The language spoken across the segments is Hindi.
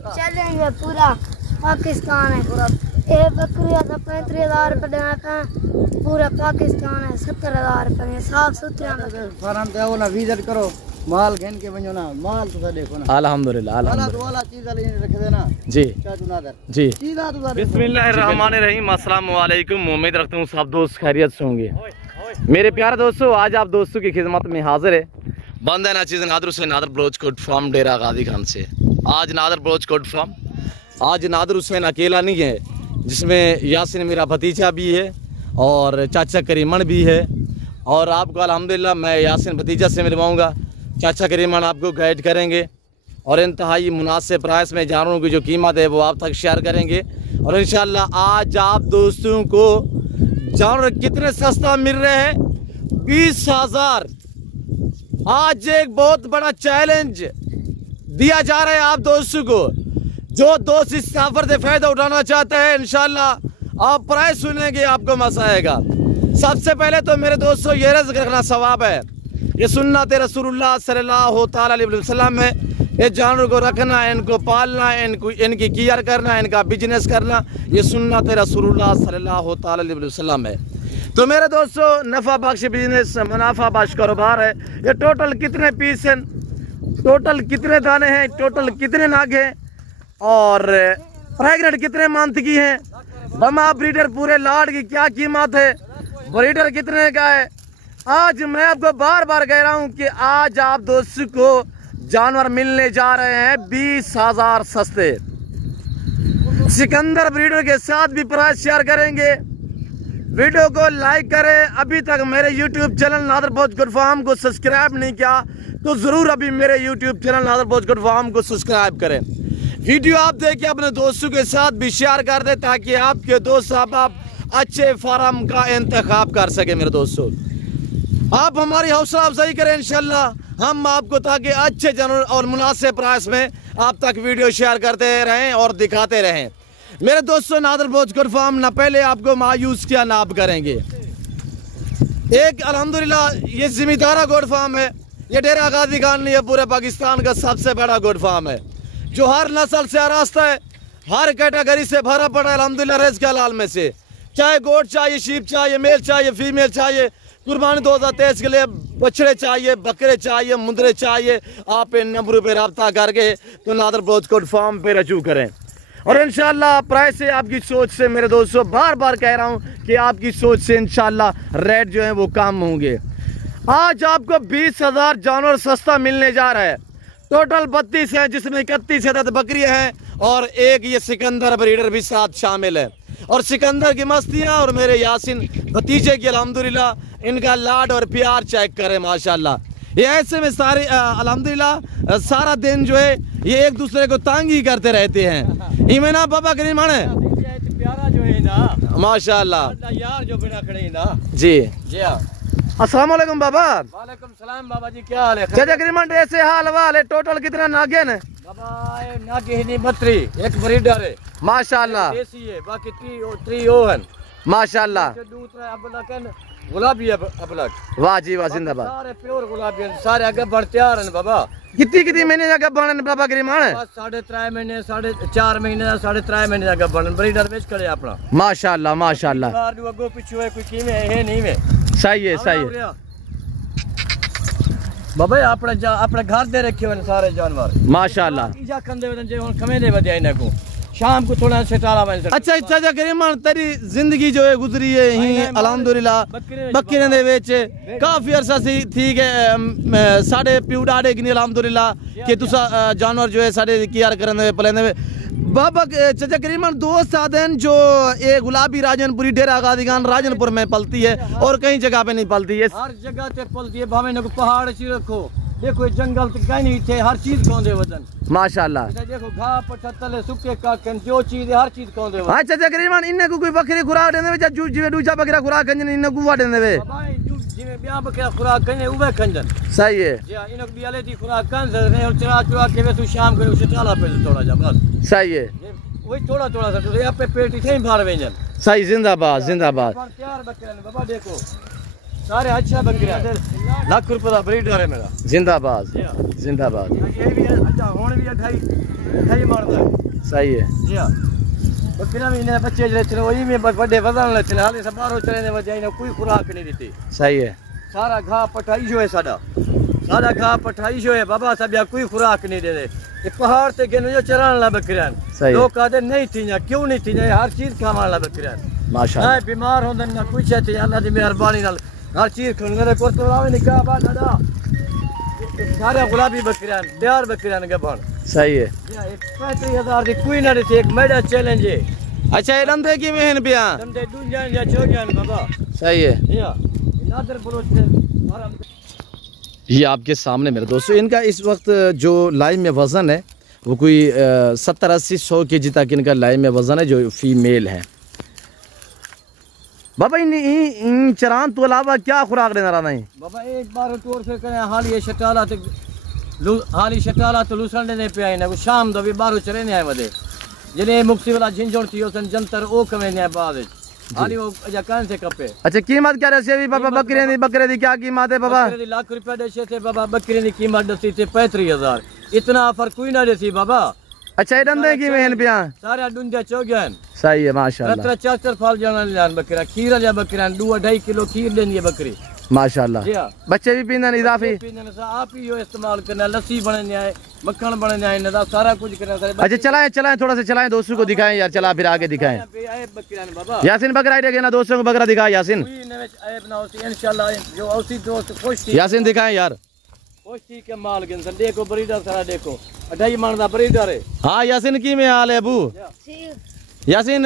चलेंगे पूरा पाकिस्तान है। ये बकरियां तो 35,000 रुपये देना था, पूरा पाकिस्तान है 70,000 रुपये साफ सुथरा। फार्म ते आओ ना, विजिट करो, माल घेन के वञो ना, माल तो देखो ना। अल्हम्दुलिल्लाह अल्हम्दुलिल्लाह वाला चीज रख देना जी जी। बिस्मिल्लाहिर्रहमानिर्रहीम, अस्सलाम वालेकुम। उम्मीद रखता हूँ सब दोस्त खैरियत से होंगे। मेरे प्यारे दोस्तों, आज आप दोस्तों की खिदमत में हाजिर है बंद है ना चीज़ नादर हुसैन नादर बलोच कोट फार्म डेरा गाजी खान से। आज नादर बलोच कोट फार्म, आज नादर हुसैन अकेला नहीं है, जिसमें यासिन मेरा भतीजा भी है और चाचा करीमन भी है। और आपको अल्हम्दुलिल्लाह मैं यासिन भतीजा से मिलवाऊंगा, चाचा करीमन आपको गाइड करेंगे और इंतहाई मुनासिब प्राइस में जानवरों की जो कीमत है वो आप तक शेयर करेंगे। और इंशाल्लाह आज आप दोस्तों को जानवर कितने सस्ता मिल रहे हैं, 20,000। आज एक बहुत बड़ा चैलेंज दिया जा रहा है आप दोस्तों को। जो दोस्त इस सफर से फायदा उठाना चाहते हैं, इंशाल्लाह आप प्राइस सुनेंगे, आपको मजा आएगा। सबसे पहले तो मेरे दोस्तों ये रज़्क रखना सवाब है, ये सुन्नत रसूलुल्लाह सल्लल्लाहु अलैहि वसल्लम है। ये जानवर को रखना, इनको पालना, इनकी केयर करना, इनका बिजनेस करना, ये सुन्नत रसूलुल्लाह सल्लल्लाहु अलैहि वसल्लम है। तो मेरे दोस्तों, नफ़ा बख्श बिजनेस, मुनाफा बख्श कारोबार है। ये टोटल कितने पीस हैं, टोटल कितने दाने हैं, टोटल कितने नाग हैं और प्रेगनेंट कितने मंथ की हैं, बमा ब्रीडर पूरे लाड की क्या कीमत है, ब्रीडर कितने का है। आज मैं आपको बार बार कह रहा हूँ कि आज आप दोस्तों को जानवर मिलने जा रहे हैं 20,000 सस्ते। सिकंदर ब्रीडर के साथ भी प्राइस शेयर करेंगे। वीडियो को लाइक करें। अभी तक मेरे YouTube channel Nadar Baloch coat farm को सब्सक्राइब नहीं किया तो ज़रूर अभी मेरे YouTube channel Nadar Baloch coat farm को सब्सक्राइब करें। वीडियो आप देखिए, अपने दोस्तों के साथ भी शेयर कर दें ताकि आपके दोस्त आप अच्छे फार्म का इंतखाब कर सके। मेरे दोस्तों, आप हमारी हौसला अफजाई करें, इंशाल्लाह हम आपको ताकि अच्छे जानवर और मुनासिब प्राइस में आप तक वीडियो शेयर करते रहें और दिखाते रहें। मेरे दोस्तों, नादर बलोच कोट फार्म ना पहले आपको मायूस किया ना आप करेंगे। एक अल्हम्दुलिल्लाह ये जिम्मेदारा गोट फार्म है, ये डेरा गाजी खान नहीं है, पूरे पाकिस्तान का सबसे बड़ा गोट फार्म है जो हर नस्ल से आरास्ता है, हर कैटेगरी से भरा पड़ा है अल्हम्दुलिल्लाह रिज़्क़ हलाल में से। चाहे गोट चाहिए, शीप चाहिए, मेल चाहिए, फीमेल चाहिए, कुर्बानी 2023 के लिए बछड़े चाहिए, बकरे चाहिए, मुंदरे चाहिए, आप इन नंबरों पे रब्ता करके तो नादर बलोच कोट फार्म पे रजू करें। और इंशाल्लाह प्राइस से, आपकी सोच से मेरे दोस्तों, बार बार कह रहा हूँ कि आपकी सोच से इंशाल्लाह रेट जो है वो कम होंगे। आज आपको 20,000 जानवर सस्ता मिलने जा रहा है। टोटल 32 है, जिसमें 31 अदद बकरियां हैं और एक ये सिकंदर ब्रीडर भी साथ शामिल है। और सिकंदर की मस्तियाँ और मेरे यासिन भतीजे की अल्हम्दुलिल्लाह इनका लाड और प्यार चेक करें माशाल्लाह। ये ऐसे में सारे अल्हम्दुलिल्लाह सारा दिन जो है ये एक दूसरे को तंग ही करते रहते हैं। इमेना बाबा करीमान है प्यारा जो है ना माशाल्लाह यार, जो बिना खड़े ना जी जी। अस्सलाम वालेकुम बाबा। वालेकुम सलाम बाबा जी, क्या हाल है? चाचा करीमन ऐसे हाल वाल है। टोटल कितना नागे है बाबा? ये नागे ही नहीं, 32 एक ब्रीडर है माशाल्लाह, देसी है, बाकी 3 ओ हैं माशाल्लाह। दूसरा अबलक गुलाबी अबलक, वाह जी वाह, जिंदाबाद। सारे प्योर गुलाबी हैं, सारे आगे बढ़ तैयार हैं बाबा। कितनी महीने आगे बढ़न बाबा करीमान? 3.5 महीने, 4.5 महीने, 3.5 महीने आगे बढ़न। ब्रीडर बेच करे अपना माशाल्लाह माशाल्लाह। अगो पिछू है, कोई कीमे है नहीं में। सही है सही है बाबा। अपने घर दे रखे हुए सारे जानवर माशाल्लाह। ईजा कंदे जे हुन कमे दे बदे इनको शाम को थोड़ा सेटाला बन सकता। अच्छा चाचा करीमान, तेरी जिंदगी जो है गुजरी है यहीं अल्हम्दुलिल्लाह बकरे दे विच काफी अरसा सी ठीक है। साडे प्यू डाडे की अल्हम्दुलिल्लाह कि तुसा जानवर जो है साडे केयर करने पलेंदे बाबा। चाचा करीमान, दोस्त साधन जो ये गुलाबी राजनपुरी डेरा गाजी खान राजनपुर में पलती है और कहीं जगह पे नहीं पलती है। हर जगह पे पलती है भावे न पहाड़ सी रखो, देखो जंगल तो कहीं नहीं थे, हर चीज कौंदे वजन माशाल्लाह। देखो घास पत्थर तले सूखे काकन जो चीज है हर चीज कौंदे वजन। अच्छा करीमान, इन्ने को कोई बकरी खुराक देने वे जू जीवे दूजा बकरा खुराक कंजन इन्ने को वा देने वे भाई जिवे ब्याह बकरा खुराक कने उबे कंजन। सही है जी इनको बियाले दी खुराक कंज ने और चरा चुरा के वे तू शाम को उसे चाला पे थोड़ा जा बस। सही है, वही थोड़ा थोड़ा सा तो यहाँ पे पेट ही थे भार वेंजन। सही, जिंदाबाद जिंदाबाद। तैयार बकरे ने बाबा देखो सारे अच्छा बकरियां लाख रुपए का ब्रीडर है मेरा। जिंदाबाद जी हाँ। जिंदाबाद। ये भी अच्छा हुण भी 28 मारदा है। सही है। जी हाँ। बकरियां भी इन्हें बच्चे जड़े थे वही में बड़े वजन लेते हैं हाले सब बाहरों चले ने वजह इन्हें कोई खुराक नहीं दी। सही है। सारा घाह पठाई जो है सारा घाह पठाई जो है बाबा सब या कोई खुराक नहीं दे। ये पहाड़ ते गिन जो चरान ला बकरियां लोग कहते नहीं थी क्यों नहीं थी हर चीज खावन ला बकरियां माशाल्लाह। ना बीमार होंदे ना कुछ है अल्लाह दी मेहरबानी नाल हर चीज खाने मेरे को तो आवे निकाह बाद दादा सारे गुलाबी बकरियां प्यार बकरियां गबन। सही है। 35,000 दी कोई ना दी एक मेडा चैलेंज है। अच्छा ये दंदे की मेहन पिया दंदे दूंजान या चोजान बाबा। सही है। या नादर बलोच आराम। ये आपके सामने मेरे दोस्तों इनका इस वक्त जो लाइव में वज़न है वो कोई 70-80-100 kg तक इनका लाइव में वज़न है जो फीमेल है। बाबा इन चरान तो अलावा क्या खुराक लेना रहा नहीं बाबा एक बार टूर फिर करें हाली शटाला तो लूसन ने पे आए ना शाम दो भी बारो चले ने आए वदे जिने मुक्सी वाला झिंझोड़ थी ओसन जंतर ओ कमे ने बाद हाली वो अजा कान से कपे। अच्छा कीमत क्या रही है बाबा बकरे दी क्या कीमत है बाबा? बकरे दी लाख रुपया देसे थे बाबा बकरे दी कीमत दसी थे 35,000 इतना ऑफर कोई ना देसी बाबा। अच्छा ये दंदे की मेहन पिया सारे डुंडे चोगन। सही है माशाल्लाह। 4 फाल जाना लान बकरा खीर जा बकरा 2-2.5 किलो खीर देनी है बकरी माशाल्लाह। बच्चे भी पीने इजाफी आप ही यो इस्तेमाल करना लस्सी बनने आए मक्खन बनने आए ना सारा कुछ करना सारे। अच्छा चलाएं थोड़ा सा चलाएं दोस्तों को दिखाएं यार चला फिर आगे दिखाएं। यासिन बकरा आइडिया ना दोस्तों को बकरा दिखा यासिन इंशाल्लाह जो औसी दोस्त खुश थी यासिन दिखाएं यार खुश थी के माल के इंसान देखो ब्रीडर सारा देखो 2.5 मन दा ब्रीडर है। हाँ यासिन की में हाल है अबू? यासिन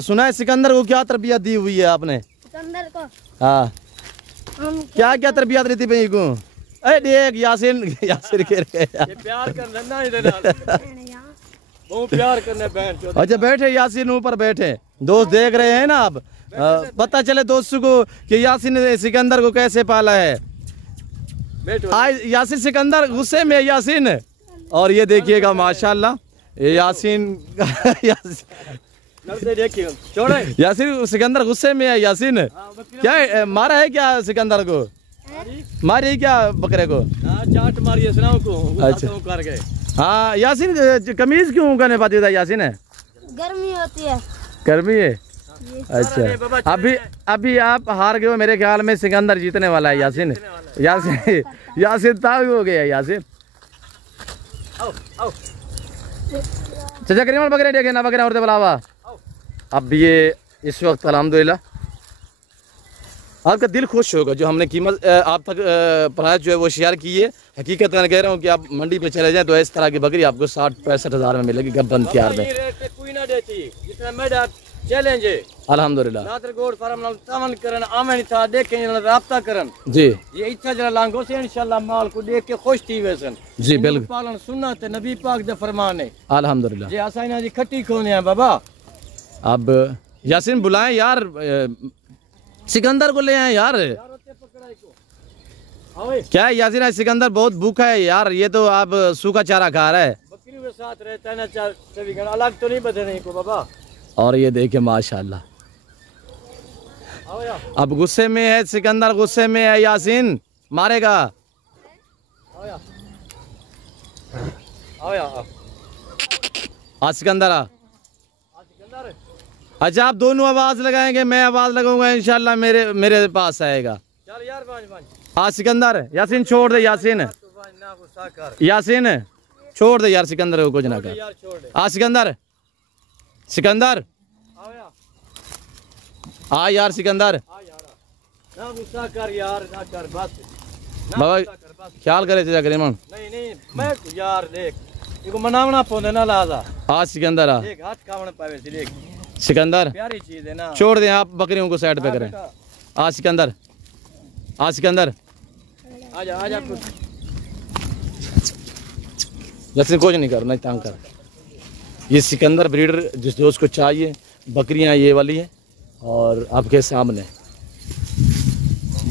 सुना है सिकंदर को क्या तरबियत दी हुई है आपने? सिकंदर को हाँ क्या क्या तरबियत दी थी को? अरे देख यासिन कह रहे ये प्यार करना ना इधर बहुत प्यार करने बहन। अच्छा बैठे यासिन ऊपर बैठे दोस्त देख रहे हैं ना आप पता चले दोस्तों को कि यासिन ने सिकंदर को कैसे पाला है। आज यासिन सिकंदर गुस्से में यासिन और ये देखिएगा माशाल्लाह यासिन यासिन सिकंदर गुस्से में है यासिन क्या मारा है क्या सिकंदर को मारी क्या बकरे को चाट मारी है को। अच्छा कर गए। हाँ यासिन कमीज क्यों करने पाती था यासिन है? गर्मी होती है। गर्मी है। अच्छा अभी आप हार गए हो मेरे ख्याल में सिकंदर जीतने वाला है यासिन यासिन ताव हो गया यासिन। चाचा करीम बकरे देखे ना बकरे और बुलावा। अब ये इस वक्त अल्हम्दुलिल्लाह आपका दिल खुश होगा जो हमने कीमत आप तक प्राइस जो है वो शेयर की है। हकीकत में कह रहा हूँ कि आप मंडी पे चले जाएं तो इस तरह की बकरी आपको 60-65 हज़ार में मिलेगी गब्बन तैयार में। चैलेंज है अल्हम्दुलिल्लाह। नादरगोड फार्म नाल तावन करन आमन था देखें राब्ता करन जी ये इच्छा जरा लांगो से इंशाल्लाह माल को देख के खुश थी वैसन जी बिल्कुल पालन सुन्नत है नबी पाक दे फरमान है अल्हम्दुलिल्लाह। जे असाइना जी खट्टी खोने हैं बाबा। अब यासिन बुलाएं यार सिकंदर को ले आए यार। क्या है यासिन सिकंदर बहुत भूखा है यार ये तो आप सूखा चारा खा रहा है। बकरी के साथ रहता है ना 24 घंटा अलग तो नहीं बदलने को बाबा। और ये देखे माशाल्लाह अब गुस्से में है सिकंदर गुस्से में है यासिन मारेगा। सिकंदर अच्छा आप दोनों आवाज लगाएंगे मैं आवाज लगाऊंगा इंशाल्लाह मेरे पास आएगा। चल यार आज सिकंदर यासिन छोड़ दे यासिन छोड़ दे यार सिकंदर को कुछ ना कर। आज सिकंदर आ यार सिकंदर ना गुस्सा कर यार ना कर बस बाबा ख्याल करे चाचा करीमन नहीं मैं यार देख इको मनावना पौंदे ना लाजा। आज सिकंदर आ देख हाथ कावण पावे देख सिकंदर प्यारी चीज है ना छोड़ दें आप बकरियों को साइड पे करें। आज सिकंदर आजा जैसे कुछ नहीं करना तंग कर। ये सिकंदर ब्रीडर जिस दोस्त को चाहिए बकरियां ये वाली है और आपके सामने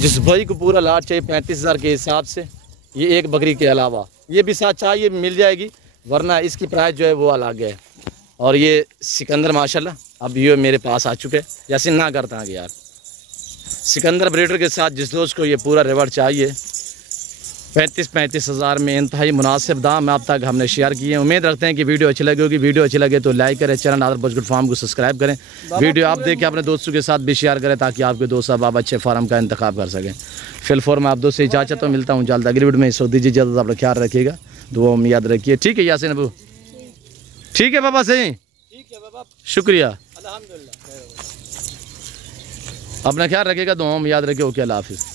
जिस भाई को पूरा लाट चाहिए 35,000 के हिसाब से ये एक बकरी के अलावा ये भी साथ चाहिए मिल जाएगी वरना इसकी प्राइस जो है वो अलग है। और ये सिकंदर माशाल्लाह अब ये मेरे पास आ चुके हैं यासिन ना करता है यार सिकंदर ब्रीडर के साथ जिस दोस्त को ये पूरा रिवर चाहिए 35 हज़ार में इंतहाई मुनासिब दाम अब तक हमने शेयर किए हैं। उम्मीद रखते हैं कि वीडियो अच्छी लगी होगी। वीडियो अच्छी लगे तो लाइक करें, channel Nadar boys good farm को सब्सक्राइब करें। वीडियो आप देख के अपने दोस्तों के साथ भी शेयर करें ताकि आपके दोस्त अब आप अच्छे फार्म का इंतखाब कर सकें। फिलहाल मैं आप दोस्त से इजाज़त तो मिलता हूँ जल्द अगली वीडियो में। इस वक्त दीजिए जल्द, अपना ख्याल रखिएगा, दुआ में याद रखिए। ठीक है यासीन अबू, ठीक है बाबा सही, ठीक है बाबा, शुक्रिया, अल्हम्दुलिल्लाह। अपना ख्याल रखिएगा, दुआ में याद रखिए। ओके, अल्लाह हाफिज़।